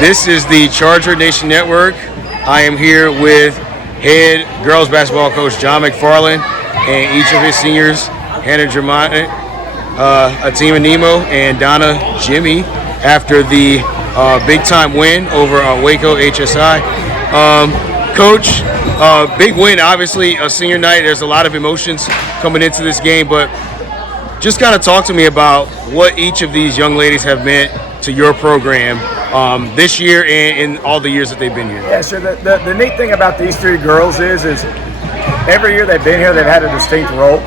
This is the Charger Nation Network. I am here with head girls basketball coach John McFarland and each of his seniors, Hannah Germani, Atima Nemo, and Donna Jimmy, after the big-time win over Waco HSI. Coach, big win, obviously, a senior night. There's a lot of emotions coming into this game, but just kind of talk to me about what each of these young ladies have meant to your program this year and in all the years that they've been here. Yeah, sure. The neat thing about these three girls is every year they've been here, they've had a distinct role,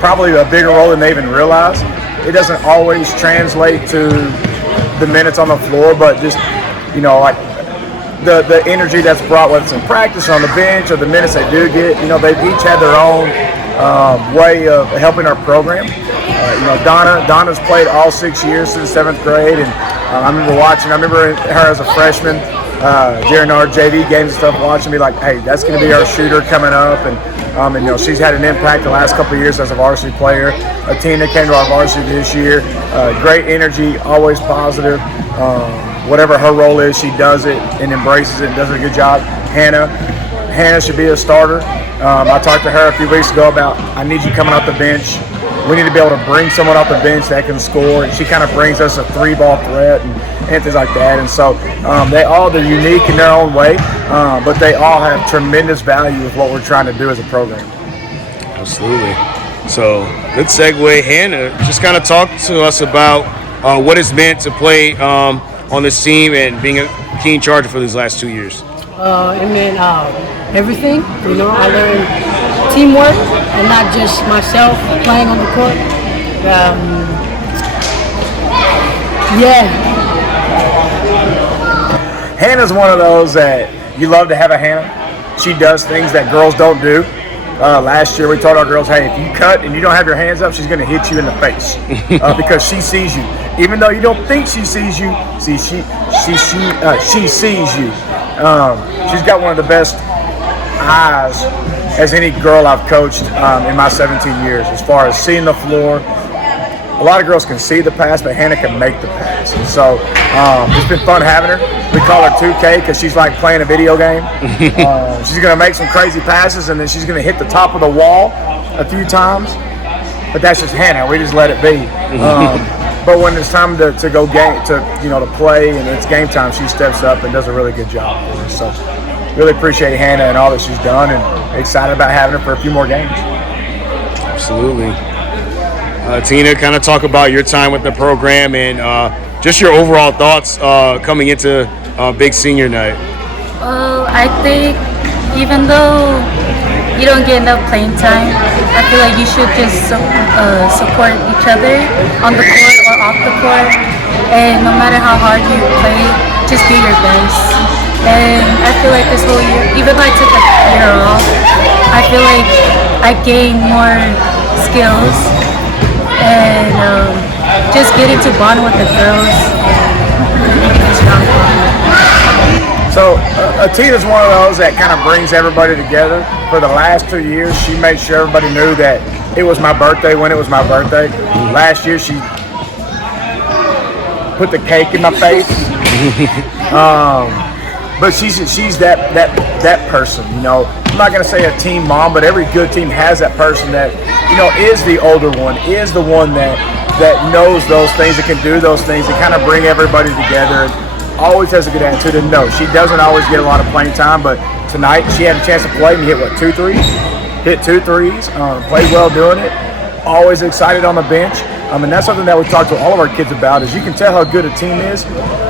probably a bigger role than they even realize. It doesn't always translate to the minutes on the floor, but just, like the energy that's brought, whether it's in practice, on the bench, or the minutes they do get, they've each had their own way of helping our program. Donna's played all 6 years since 7th grade, and I remember her as a freshman during our JV games and stuff, watching me like, hey, that's going to be our shooter coming up, and she's had an impact the last couple of years as a varsity player. Tina came to our varsity this year. Great energy, always positive. Whatever her role is, she does it and embraces it and does a good job. Hannah should be a starter. I talked to her a few weeks ago about, I need you coming off the bench. We need to be able to bring someone off the bench that can score. And she kind of brings us a three-ball threat and things like that. And so they're unique in their own way, but they all have tremendous value with what we're trying to do as a program. Absolutely. So, good segue. Hannah, just kind of talk to us about what it's meant to play on this team and being a Keene Charger for these last 2 years. It meant everything. I learned teamwork and not just myself playing on the court. Hannah's one of those that you love to have a Hannah. She does things that girls don't do. Last year we told our girls, hey, if you cut and you don't have your hands up, she's going to hit you in the face because she sees you. Even though you don't think she sees you, she sees you. She's got one of the best eyes as any girl I've coached in my 17 years, as far as seeing the floor. A lot of girls can see the pass, but Hannah can make the pass. And so it's been fun having her. We call her 2K because she's like playing a video game. She's going to make some crazy passes, and then she's going to hit the top of the wall a few times. But that's just Hannah. We just let it be. But when it's time to go to play and it's game time, she steps up and does a really good job for us. So really appreciate Hannah and all that she's done, and excited about having her for a few more games. Absolutely. Tina, kind of talk about your time with the program and just your overall thoughts coming into big senior night. Well, I think even though you don't get enough playing time, I feel like you should just support each other on the court or off the court. And no matter how hard you play, just do your best. And I feel like this whole year, even though I took a year off, I feel like I gained more skills and just getting to bond with the girls and making a strong bond. So Atina's one of those that kind of brings everybody together. For the last 2 years, she made sure everybody knew that it was my birthday when it was my birthday. Last year, she put the cake in my face. But she's that person, I'm not gonna say a team mom, but every good team has that person that, is the older one, is the one that knows those things, that can do those things, that kind of bring everybody together. Always has a good attitude, and no, she doesn't always get a lot of playing time, but tonight she had a chance to play and hit 2 threes? Hit 2 threes, played well doing it, always excited on the bench. And that's something that we talk to all of our kids about, is you can tell how good a team is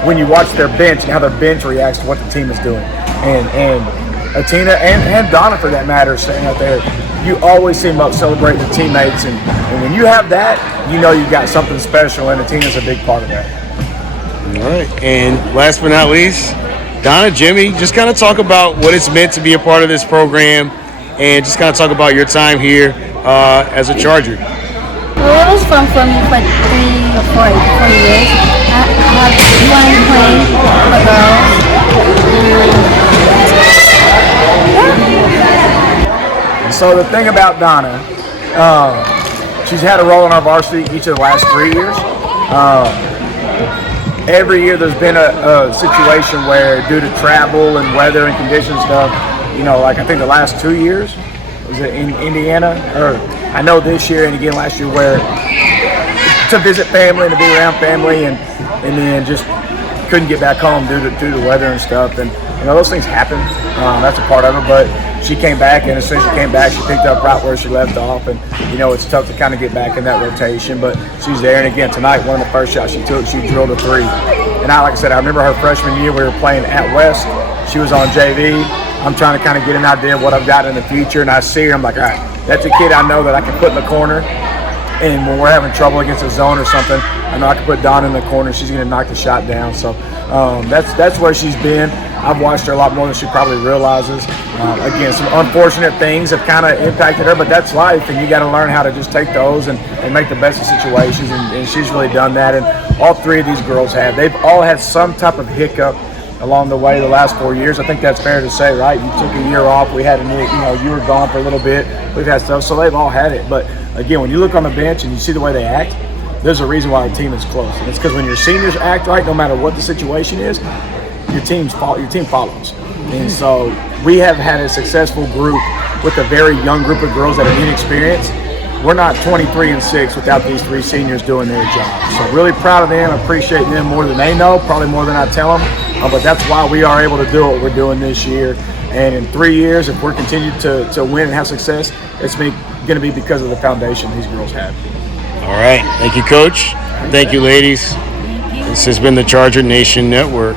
when you watch their bench and how their bench reacts to what the team is doing. And Tina and Donna, for that matter, standing out there, you always see them up celebrating the teammates, and when you have that, you got something special, and Tina's a big part of that. All right, and last but not least, Donna, Jimmy, just kind of talk about what it's meant to be a part of this program, and just kind of talk about your time here as a Charger. Well, it was fun for me for 3 or 4 years. I have fun playing for girls. So the thing about Donna, she's had a role in our varsity each of the last 3 years. every year there's been a situation where, due to travel and weather and condition stuff, like I think the last 2 years, was it in Indiana? Or I know this year and again last year, where to visit family and to be around family, and then just couldn't get back home due to weather and stuff. And those things happen. That's a part of it. But she came back, and as soon as she came back, she picked up right where she left off. And it's tough to kind of get back in that rotation, but she's there. And again, tonight, one of the first shots she took, she drilled a 3. And like I said, I remember her freshman year, we were playing at West. She was on JV. I'm trying to kind of get an idea of what I've got in the future, and I see her, I'm like, all right, that's a kid I know that I can put in the corner. And when we're having trouble against a zone or something, I know I can put Dawn in the corner. She's going to knock the shot down. So that's where she's been. I've watched her a lot more than she probably realizes. Again, some unfortunate things have kind of impacted her, but that's life, and you got to learn how to just take those and make the best of situations, and she's really done that. And all 3 of these girls have. They've all had some type of hiccup along the way the last 4 years. I think that's fair to say, right? You took a year off. We had you were gone for a little bit. We've had stuff, so they've all had it. But again, when you look on the bench and you see the way they act, there's a reason why the team is close. And it's because when your seniors act right, no matter what the situation is, your team follows. And so we have had a successful group with a very young group of girls that are inexperienced. We're not 23-6 without these 3 seniors doing their job. So really proud of them. Appreciate them more than they know, probably more than I tell them. But that's why we are able to do what we're doing this year. And in 3 years, if we're continued to win and have success, it's going to be because of the foundation these girls have. All right. Thank you, Coach. Thank you, ladies. This has been the Charger Nation Network.